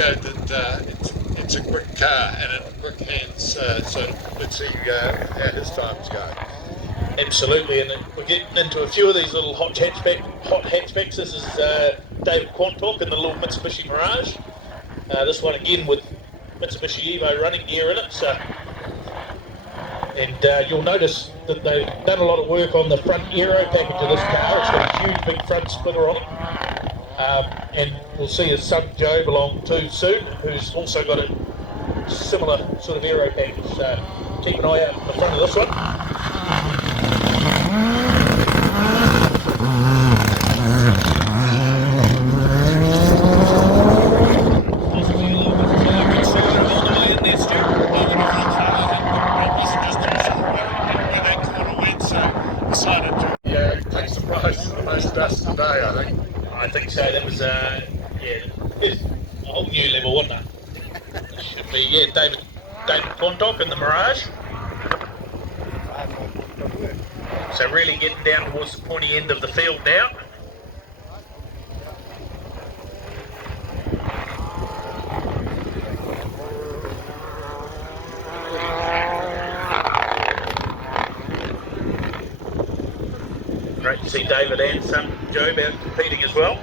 showed that it's a quick car and in quick hands. So let's see how his times go. Absolutely, and we're getting into a few of these little hot hatchbacks. This is David Quantock in the little Mitsubishi Mirage. This one again with Mitsubishi Evo running gear in it. So, and you'll notice that they've done a lot of work on the front aero package of this car. It's got a huge big front splitter on it. And we'll see his son Joe along too soon, who's also got a similar sort of aero package. So keep an eye out on the front of this one. Dust today, I think. I think so. That was it's a whole new level, wasn't it? Should be David Quantock in the Mirage. So really getting down towards the pointy end of the field now. Great to see David and son Joe out competing as well.